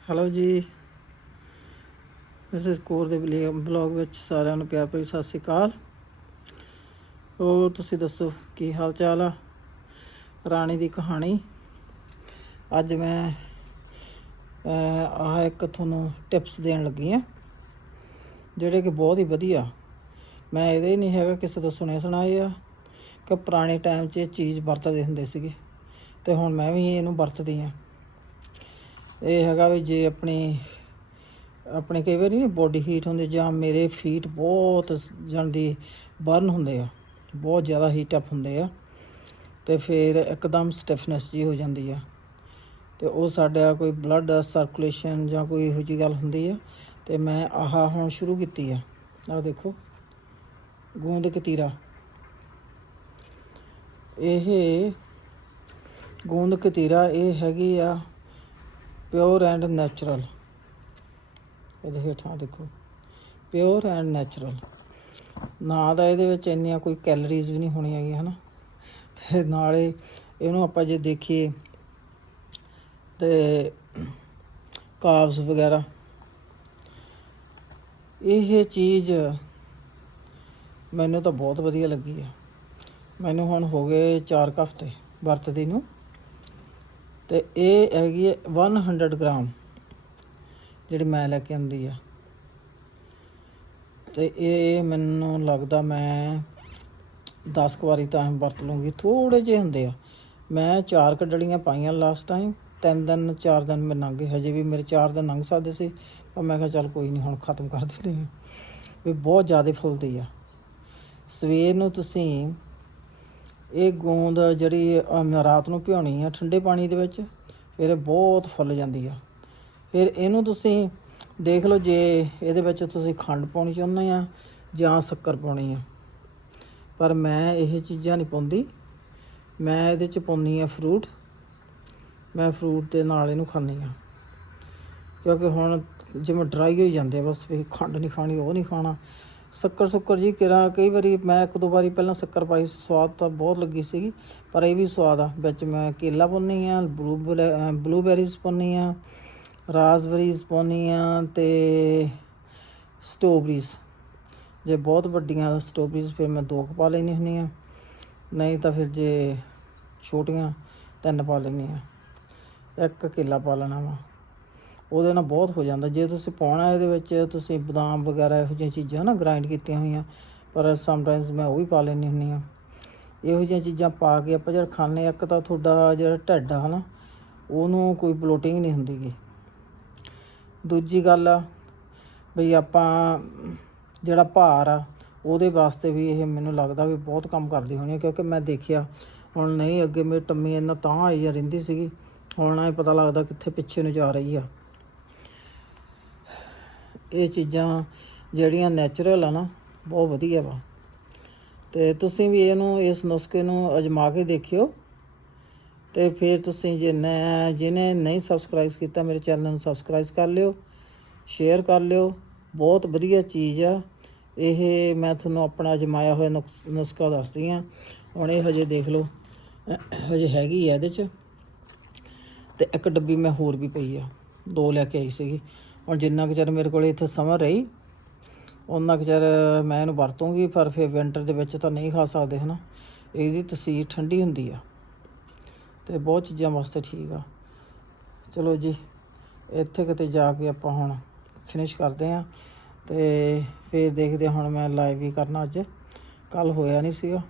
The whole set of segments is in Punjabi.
ਹੈਲੋ ਜੀ। ਇਸ ਇਸ ਕੋਰ ਦੇ ਬਲੌਗ ਵਿੱਚ ਸਾਰਿਆਂ ਨੂੰ ਪਿਆਰ ਭਰੀ ਸਤਿ ਸ੍ਰੀ ਅਕਾਲ। ਹੋਰ ਤੁਸੀਂ ਦੱਸੋ, ਕੀ ਹਾਲ ਚਾਲ ਆ? ਰਾਣੀ ਦੀ ਕਹਾਣੀ। ਅੱਜ ਮੈਂ ਆਹ ਇੱਕ ਤੁਹਾਨੂੰ ਟਿਪਸ ਦੇਣ ਲੱਗੀ ਆ, ਜਿਹੜੇ ਕਿ ਬਹੁਤ ਹੀ ਵਧੀਆ। ਮੈਂ ਇਹਦੇ ਨਹੀਂ ਹੈਗਾ ਕਿਸੇ ਤੋਂ ਸੁਣੇ ਸੁਣਾਏ ਆ, ਕਿ ਪੁਰਾਣੇ ਟਾਈਮ 'ਚ ਇਹ ਚੀਜ਼ ਵਰਤਦੇ ਹੁੰਦੇ ਸੀਗੇ, ਤੇ ਹੁਣ ਮੈਂ ਵੀ ਇਹਨੂੰ ਵਰਤਦੀ ਆ। ਇਹ ਹੈਗਾ ਵੀ ਜੇ ਆਪਣੀ, ਆਪਣੇ ਕਈ ਵਾਰੀ ਬੋਡੀ ਹੀਟ ਹੁੰਦੀ ਜਾਂ ਮੇਰੇ ਫੀਟ ਬਹੁਤ ਜਾਂਦੀ ਬਰਨ ਹੁੰਦੇ ਆ, ਬਹੁਤ ਜ਼ਿਆਦਾ ਹੀਟ ਅਪ ਹੁੰਦੇ ਆ, ਤੇ ਫਿਰ ਇੱਕਦਮ ਸਟਿਫਨੈਸ ਜੀ ਹੋ ਜਾਂਦੀ ਆ, ਤੇ ਉਹ ਸਾਡਾ ਕੋਈ ਬਲੱਡ ਸਰਕੂਲੇਸ਼ਨ ਜਾਂ ਕੋਈ ਇਹੋ ਜਿਹੀ ਗੱਲ ਹੁੰਦੀ ਆ, ਤੇ ਮੈਂ ਆਹ ਹੁਣ ਸ਼ੁਰੂ ਕੀਤੀ ਆ। ਆਹ ਦੇਖੋ, ਗੂੰਦ ਕਤੀਰਾ। ਇਹ ਗੂੰਦ ਕਤੀਰਾ ਇਹ ਹੈਗੀ ਆ ਪਿਓਰ ਐਂਡ ਨੈਚੁਰਲ ਇਹਦੇ ਹੇਠਾਂ ਦੇਖੋ। ਪਿਓਰ ਐਂਡ ਨੈਚੁਰਲ ਨਾ ਦਾ ਇਹਦੇ ਵਿੱਚ ਇੰਨੀਆਂ ਕੋਈ ਕੈਲਰੀਜ਼ ਵੀ ਨਹੀਂ ਹੋਣੀਆਂ ਹੈਗੀਆਂ, ਹਨਾ। ਤੇ ਨਾਲੇ ਇਹਨੂੰ ਆਪਾਂ ਜੇ ਦੇਖੀਏ, ਤੇ ਕਾਬਸ ਵਗੈਰਾ। ਇਹ ਚੀਜ਼ ਮੈਨੂੰ ਤਾਂ ਬਹੁਤ ਵਧੀਆ ਲੱਗੀ ਆ। ਮੈਨੂੰ ਹੁਣ ਹੋ ਗਏ 4 ਹਫ਼ਤੇ ਵਰਤਦੀ ਨੂੰ। ਤੇ ਇਹ ਹੈਗੀ ਹੈ 100 ਗ੍ਰਾਮ, ਜਿਹੜੀ ਮੈਂ ਲੈ ਕੇ ਆਂਦੀ ਆ। ਤੇ ਇਹ ਮੈਨੂੰ ਲੱਗਦਾ ਮੈਂ 10 ਕੁ ਵਾਰੀ ਤਾਂ ਵਰਤ ਲੂੰਗੀ ਥੋੜੇ ਜਿਹੇ ਹੁੰਦੇ ਆ। ਮੈਂ ਚਾਰ ਕਡਲੀਆਂ ਪਾਈਆਂ ਲਾਸਟ ਟਾਈਮ ਤਿੰਨ ਦਿਨ, ਚਾਰ ਦਿਨ ਮੈਂ ਲੰਘ, ਹਜੇ ਵੀ ਮੇਰੇ ਚਾਰ ਦਿਨ ਲੰਘ ਸਕਦੇ ਸੀ, ਪਰ ਮੈਂ ਕਿਹਾ ਚੱਲ ਕੋਈ ਨਹੀਂ ਹੁਣ ਖਤਮ ਕਰ ਦਿੰਦੇ ਹਾਂ ਵੀ ਬਹੁਤ ਜ਼ਿਆਦਾ ਫੁੱਲਦੀ ਆ। ਸਵੇਰ ਨੂੰ ਤੁਸੀਂ ਇਹ ਗੂੰਦ ਜਿਹੜੀ ਅਮ, ਰਾਤ ਨੂੰ ਭਿਉਣੀ ਆ ਠੰਡੇ ਪਾਣੀ ਦੇ ਵਿੱਚ ਫਿਰ ਬਹੁਤ ਫੁੱਲ ਜਾਂਦੀ ਆ। ਫਿਰ ਇਹਨੂੰ ਤੁਸੀਂ ਦੇਖ ਲਓ ਜੇ ਇਹਦੇ ਵਿੱਚ ਤੁਸੀਂ ਖੰਡ ਪਾਉਣੀ ਚਾਹੁੰਦੇ ਆ ਜਾਂ ਸ਼ੱਕਰ ਪਾਉਣੀ ਆ। ਪਰ ਮੈਂ ਇਹ ਚੀਜ਼ਾਂ ਨਹੀਂ ਪਾਉਂਦੀ। ਮੈਂ ਇਹਦੇ ਚ ਪਾਉਂਦੀ ਆ ਫਰੂਟ ਮੈਂ ਫਰੂਟ ਦੇ ਨਾਲ ਇਹਨੂੰ ਖਾਂਦੀ ਆ। ਕਿਉਂਕਿ ਹੁਣ ਜਿਵੇਂ ਡਰਾਈ ਹੋਈ ਜਾਂਦੇ ਬਸ ਵੀ ਖੰਡ ਨਹੀਂ ਖਾਣੀ ਉਹ ਨਹੀਂ ਖਾਣਾ। ਸ਼ੱਕਰ ਸ਼ੁੱਕਰ ਜੀ ਕਿਰਾਂ, ਕਈ ਵਾਰੀ ਮੈਂ ਇੱਕ ਦੋ ਵਾਰੀ ਪਹਿਲਾਂ ਸ਼ੱਕਰ ਪਾਈ, ਸਵਾਦ ਤਾਂ ਬਹੁਤ ਲੱਗੀ ਸੀਗੀ, ਪਰ ਇਹ ਵੀ ਸਵਾਦ ਆ। ਵਿੱਚ ਮੈਂ ਕੇਲਾ ਪਾਉਂਦੀ ਆ ਬਲੂ ਬਲੂਬੈਰੀਜ਼ ਪਾਉਂਦੀ ਆ ਰਾਸਬਰੀਜ਼ ਪਾਉਂਦੀ ਆ ਤੇ ਸਟ੍ਰਾਬੇਰੀਜ਼। ਜੇ ਬਹੁਤ ਵੱਡੀਆਂ ਸਟ੍ਰਾਬੇਰੀਜ਼ ਫਿਰ ਮੈਂ ਦੋ ਕੁ ਪਾ ਲੈਂਦੀ ਹੁੰਦੀ ਆ ਨਹੀਂ ਤਾਂ ਫਿਰ ਜੇ ਛੋਟੀਆਂ ਤਿੰਨ ਪਾ ਲੈਂਦੀ ਆ ਇੱਕ ਕੇਲਾ ਪਾ ਲੈਣਾ ਵਾ। ਉਹਦੇ ਨਾਲ ਬਹੁਤ ਹੋ ਜਾਂਦਾ। ਜੇ ਤੁਸੀਂ ਪਾਉਣਾ ਇਹਦੇ ਵਿੱਚ ਤੁਸੀਂ ਬਦਾਮ ਵਗੈਰਾ ਇਹੋ ਜਿਹੀਆਂ ਚੀਜ਼ਾਂ ਨਾ ਗ੍ਰਾਈਂਡ ਕੀਤੀਆਂ ਹੋਈਆਂ ਪਰ ਸਮਟਾਈਮਸ ਮੈਂ ਉਹ ਵੀ ਪਾ ਲੈਂਦੀ ਹੁੰਦੀ ਆ ਇਹੋ ਜਿਹੀਆਂ ਚੀਜ਼ਾਂ ਪਾ ਕੇ ਆਪਾਂ ਜਦ ਖਾਂਦੇ ਹਾਂ, ਇੱਕ ਤਾਂ ਤੁਹਾਡਾ ਜਿਹੜਾ ਢਿੱਡ ਆ ਹਨਾ ਉਹਨੂੰ ਕੋਈ ਬਲੋਟਿੰਗ ਨਹੀਂ ਹੁੰਦੀਗੀ ਦੂਜੀ ਗੱਲ ਆ ਬਈ ਆਪਾਂ ਜਿਹੜਾ ਭਾਰ ਆ ਉਹਦੇ ਵਾਸਤੇ ਵੀ ਇਹ ਮੈਨੂੰ ਲੱਗਦਾ ਵੀ ਬਹੁਤ ਕੰਮ ਕਰਦੀ ਹੋਣੀ ਹੈ ਕਿਉਂਕਿ ਮੈਂ ਦੇਖਿਆ ਹੁਣ ਨਹੀਂ ਅੱਗੇ ਮੇਰੀ ਟੰਮੀ ਇੰਨਾ ਤਾਂ ਆਈ ਆ ਰਹਿੰਦੀ ਸੀਗੀ। ਹੁਣ ਇਹ ਪਤਾ ਲੱਗਦਾ ਕਿੱਥੇ ਪਿੱਛੇ ਨੂੰ ਜਾ ਰਹੀ ਆ। ਇਹ ਚੀਜ਼ਾਂ ਜਿਹੜੀਆਂ ਨੈਚੁਰਲ ਆ ਨਾ, ਬਹੁਤ ਵਧੀਆ ਵਾ। ਤੇ ਤੁਸੀਂ ਵੀ ਇਹਨੂੰ, ਇਸ ਨੁਸਖੇ ਨੂੰ ਅਜਮਾ ਕੇ ਦੇਖਿਓ। ਤੇ ਫਿਰ ਤੁਸੀਂ ਜੇ ਜਿਹਨੇ ਨਹੀਂ ਸਬਸਕ੍ਰਾਈਬ ਕੀਤਾ ਮੇਰੇ ਚੈਨਲ ਨੂੰ ਸਬਸਕ੍ਰਾਈਬ ਕਰ ਲਿਓ ਸ਼ੇਅਰ ਕਰ ਲਿਓ। ਬਹੁਤ ਵਧੀਆ ਚੀਜ਼ ਆ। ਇਹ ਮੈਂ ਤੁਹਾਨੂੰ ਆਪਣਾ ਅਜਮਾਇਆ ਹੋਇਆ ਨੁਕਸ- ਨੁਸਖਾ ਦੱਸਦੀ ਆ। ਹੁਣ ਇਹ ਹਜੇ ਦੇਖ ਲਓ, ਹਜੇ ਹੈਗੀ ਆ ਇਹਦੇ ਚ। ਤੇ ਇੱਕ ਡੱਬੀ ਮੈਂ ਹੋਰ ਵੀ ਪਈ ਆ, ਦੋ ਲੈ ਕੇ ਆਈ ਸੀਗੀ। ਹੁਣ ਜਿੰਨਾ ਕੁ ਚਿਰ ਮੇਰੇ ਕੋਲ ਇੱਥੇ ਸਮਾਂ ਰਹੀ ਉਹਨਾਂ ਕੁ ਚਿਰ ਮੈਂ ਇਹਨੂੰ ਵਰਤੂੰਗੀ, ਪਰ ਫਿਰ ਵਿੰਟਰ ਦੇ ਵਿੱਚ ਤਾਂ ਨਹੀਂ ਖਾ ਸਕਦੇ, ਹਨਾ? ਇਹਦੀ ਤਸੀਰ ਠੰਡੀ ਹੁੰਦੀ ਆ। ਤੇ ਬਹੁਤ ਚੀਜ਼ਾਂ ਵਾਸਤੇ ਠੀਕ ਆ। ਚਲੋ ਜੀ, ਇੱਥੇ ਕਿਤੇ ਜਾ ਕੇ ਆਪਾਂ ਹੁਣ ਫਿਨਿਸ਼ ਕਰਦੇ ਆ, ਤੇ ਫਿਰ ਦੇਖਦੇ ਹਾਂ ਹੁਣ ਮੈਂ ਲਾਈਵ ਵੀ ਕਰਨਾ ਅੱਜ। ਕੱਲ ਹੋਇਆ ਨਹੀਂ ਸੀਗਾ।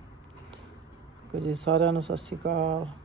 ਕਿ ਜੀ ਸਾਰਿਆਂ ਨੂੰ ਸਤਿ ਸ਼੍ਰੀ ਅਕਾਲ।